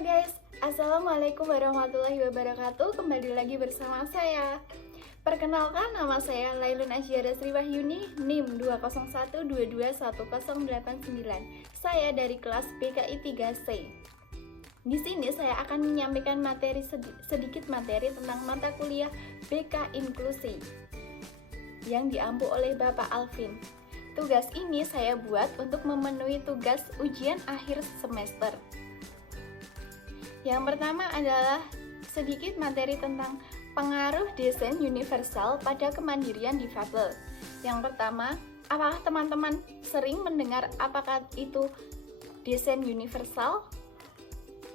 Halo guys, Assalamualaikum warahmatullahi wabarakatuh. Kembali lagi bersama saya. Perkenalkan, nama saya Lailun Asyara Sriwahyuni, NIM 201221089. Saya dari kelas BKI 3C. Di sini saya akan menyampaikan sedikit materi tentang mata kuliah BK Inklusi yang diampu oleh Bapak Alvin. Tugas ini saya buat untuk memenuhi tugas ujian akhir semester. Yang pertama adalah sedikit materi tentang pengaruh desain universal pada kemandirian difabel. Yang pertama, apakah teman-teman sering mendengar apakah itu desain universal?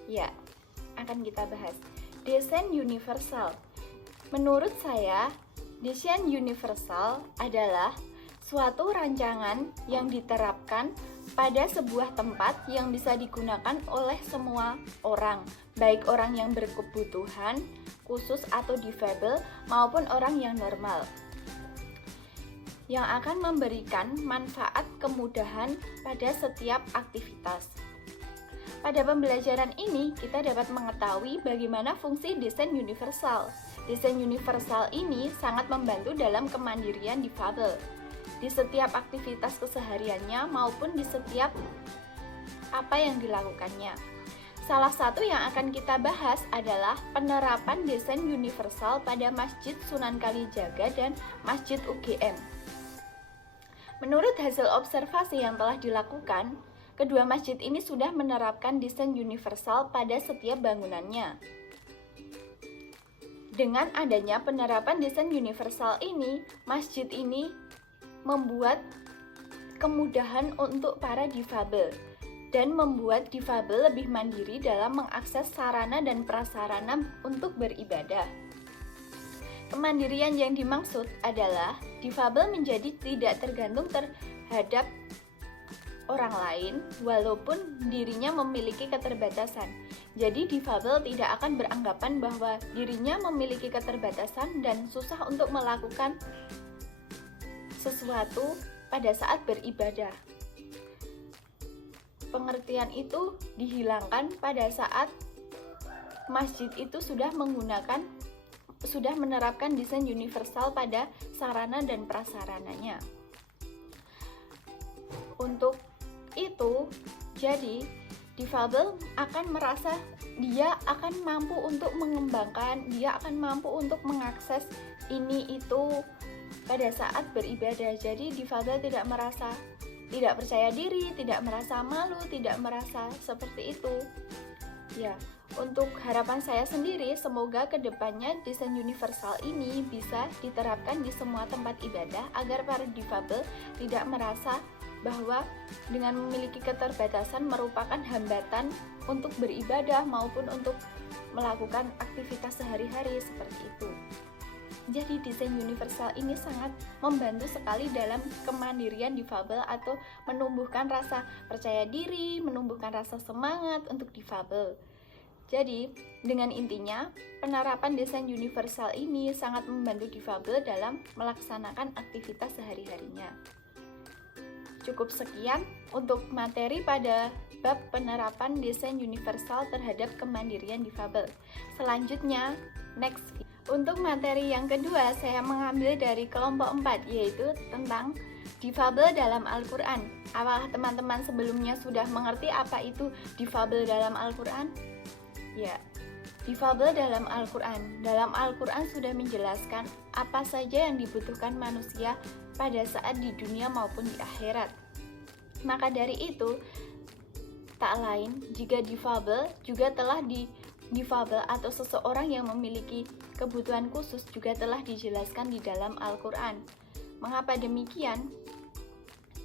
Ya, akan kita bahas. Desain universal. Menurut saya, desain universal adalah suatu rancangan yang diterapkan pada sebuah tempat yang bisa digunakan oleh semua orang, baik orang yang berkebutuhan khusus atau difabel maupun orang yang normal, yang akan memberikan manfaat kemudahan pada setiap aktivitas. Pada pembelajaran ini, kita dapat mengetahui bagaimana fungsi desain universal. Desain universal ini sangat membantu dalam kemandirian difabel di setiap aktivitas kesehariannya maupun di setiap apa yang dilakukannya. Salah satu yang akan kita bahas adalah penerapan desain universal pada Masjid Sunan Kalijaga dan Masjid UGM. Menurut hasil observasi yang telah dilakukan, kedua masjid ini sudah menerapkan desain universal pada setiap bangunannya. Dengan adanya penerapan desain universal ini, masjid ini membuat kemudahan untuk para difabel dan membuat difabel lebih mandiri dalam mengakses sarana dan prasarana untuk beribadah. Kemandirian yang dimaksud adalah difabel menjadi tidak tergantung terhadap orang lain walaupun dirinya memiliki keterbatasan. Jadi difabel tidak akan beranggapan bahwa dirinya memiliki keterbatasan dan susah untuk melakukan sesuatu pada saat beribadah. Pengertian itu dihilangkan pada saat masjid itu sudah menerapkan desain universal pada sarana dan prasarananya. Untuk itu, jadi difabel akan merasa dia akan mampu untuk mengembangkan, dia akan mampu untuk mengakses ini itu pada saat beribadah. Jadi difabel tidak merasa tidak percaya diri, tidak merasa malu, tidak merasa seperti itu. Ya, untuk harapan saya sendiri, semoga kedepannya desain universal ini bisa diterapkan di semua tempat ibadah agar para difabel tidak merasa bahwa dengan memiliki keterbatasan merupakan hambatan untuk beribadah maupun untuk melakukan aktivitas sehari-hari seperti itu. Jadi desain universal ini sangat membantu sekali dalam kemandirian difabel atau menumbuhkan rasa percaya diri, menumbuhkan rasa semangat untuk difabel. Jadi, dengan intinya, penerapan desain universal ini sangat membantu difabel dalam melaksanakan aktivitas sehari-harinya. Cukup sekian untuk materi pada bab penerapan desain universal terhadap kemandirian difabel. Selanjutnya, next. Untuk materi yang kedua, saya mengambil dari kelompok 4, yaitu tentang difabel dalam Al-Quran. Apakah teman-teman sebelumnya sudah mengerti apa itu difabel dalam Al-Quran? Ya, difabel dalam Al-Quran. Dalam Al-Quran sudah menjelaskan apa saja yang dibutuhkan manusia pada saat di dunia maupun di akhirat. Maka dari itu, tak lain jika difabel juga telah difabel atau seseorang yang memiliki kebutuhan khusus juga telah dijelaskan di dalam Al-Quran. Mengapa demikian?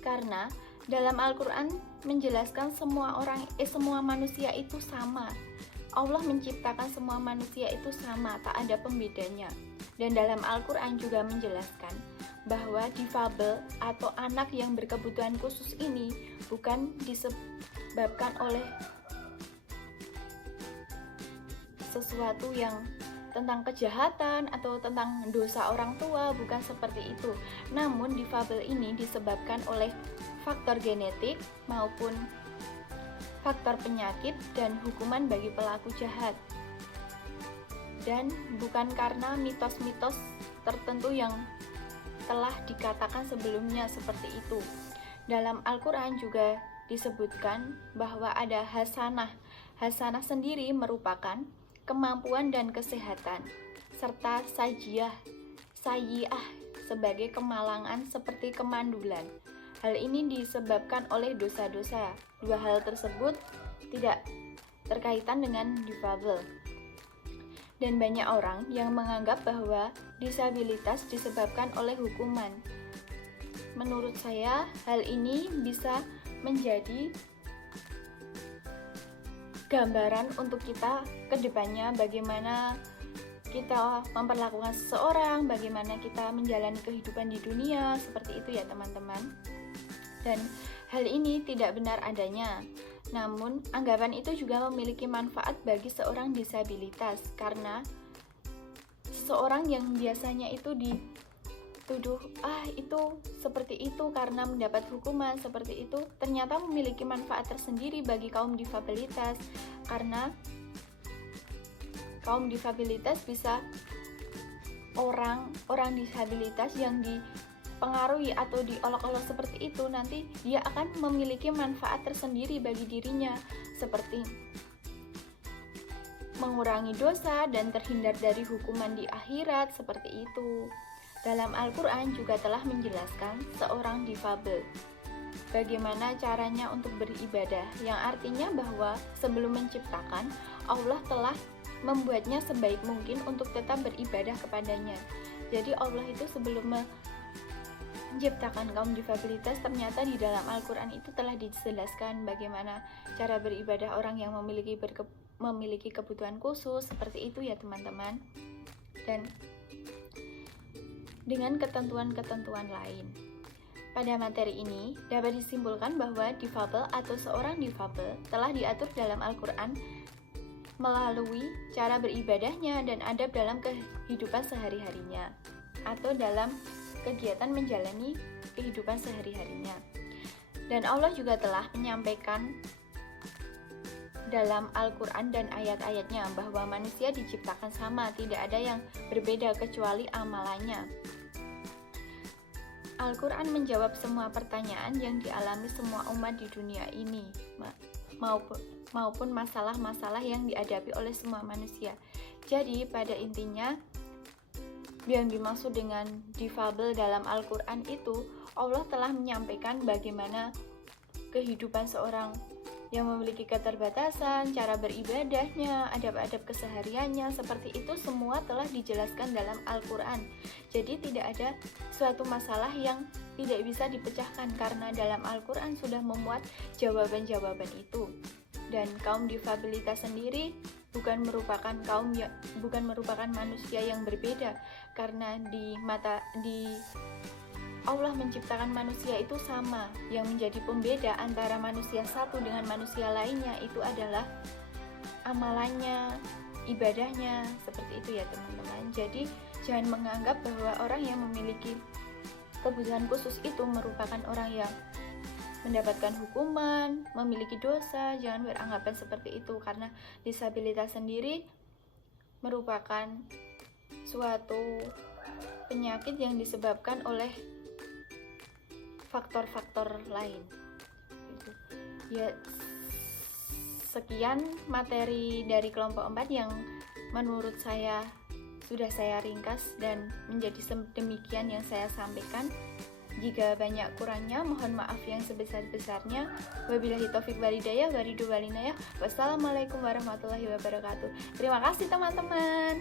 Karena dalam Al-Quran menjelaskan semua manusia itu sama. Allah menciptakan semua manusia itu sama, tak ada pembedanya. Dan dalam Al-Quran juga menjelaskan bahwa difabel atau anak yang berkebutuhan khusus ini bukan disebabkan oleh sesuatu yang tentang kejahatan atau tentang dosa orang tua, bukan seperti itu. Namun difabel ini disebabkan oleh faktor genetik maupun faktor penyakit dan hukuman bagi pelaku jahat. Dan bukan karena mitos-mitos tertentu yang telah dikatakan sebelumnya seperti itu. Dalam Al-Quran juga disebutkan bahwa ada hasanah. Hasanah sendiri merupakan kemampuan dan kesehatan, serta sayyi'ah sebagai kemalangan seperti kemandulan. Hal ini disebabkan oleh dosa-dosa. Dua hal tersebut tidak terkaitan dengan difabel. Dan banyak orang yang menganggap bahwa disabilitas disebabkan oleh hukuman. Menurut saya, hal ini bisa menjadi gambaran untuk kita ke depannya, bagaimana kita memperlakukan seseorang, bagaimana kita menjalani kehidupan di dunia, seperti itu ya teman-teman. Dan hal ini tidak benar adanya. Namun, anggapan itu juga memiliki manfaat bagi seorang disabilitas, karena seseorang yang biasanya itu dituduh, itu seperti itu karena mendapat hukuman seperti itu, ternyata memiliki manfaat tersendiri bagi kaum difabilitas, karena kaum difabilitas bisa orang disabilitas yang dipengaruhi atau diolok-olok seperti itu, nanti dia akan memiliki manfaat tersendiri bagi dirinya, seperti mengurangi dosa dan terhindar dari hukuman di akhirat, seperti itu. Dalam Al-Quran juga telah menjelaskan seorang difabel bagaimana caranya untuk beribadah, yang artinya bahwa sebelum menciptakan, Allah telah membuatnya sebaik mungkin untuk tetap beribadah kepadanya. Jadi Allah itu sebelum menciptakan kaum difabilitas, ternyata di dalam Al-Quran itu telah dijelaskan bagaimana cara beribadah orang yang memiliki kebutuhan khusus, seperti itu ya teman-teman. Dan dengan ketentuan-ketentuan lain. Pada materi ini dapat disimpulkan bahwa difabel atau seorang difabel telah diatur dalam Al-Quran melalui cara beribadahnya dan adab dalam kehidupan sehari-harinya atau dalam kegiatan menjalani kehidupan sehari-harinya. Dan Allah juga telah menyampaikan dalam Al-Quran dan ayat-ayatnya bahwa manusia diciptakan sama, tidak ada yang berbeda kecuali amalannya. Al-Quran menjawab semua pertanyaan yang dialami semua umat di dunia ini, maupun masalah-masalah yang dihadapi oleh semua manusia. Jadi pada intinya, yang dimaksud dengan difabel dalam Al-Quran itu, Allah telah menyampaikan bagaimana kehidupan seorang yang memiliki keterbatasan, cara beribadahnya, adab-adab kesehariannya, seperti itu semua telah dijelaskan dalam Al-Quran. Jadi tidak ada suatu masalah yang tidak bisa dipecahkan, karena dalam Al-Quran sudah memuat jawaban-jawaban itu. Dan kaum difabilitas sendiri bukan merupakan manusia yang berbeda, karena di Allah menciptakan manusia itu sama. Yang menjadi pembeda antara manusia satu dengan manusia lainnya itu adalah amalannya, ibadahnya, seperti itu ya teman-teman. Jadi jangan menganggap bahwa orang yang memiliki kebutuhan khusus itu merupakan orang yang mendapatkan hukuman, memiliki dosa. Jangan beranggapan seperti itu, karena disabilitas sendiri merupakan suatu penyakit yang disebabkan oleh faktor-faktor lain. Ya, sekian materi dari kelompok 4 yang menurut saya sudah saya ringkas dan menjadi demikian yang saya sampaikan. Jika banyak kurangnya, mohon maaf yang sebesar-besarnya. Wabillahi taufik walhidayah, waridu walinayah. Wassalamualaikum warahmatullahi wabarakatuh. Terima kasih teman-teman.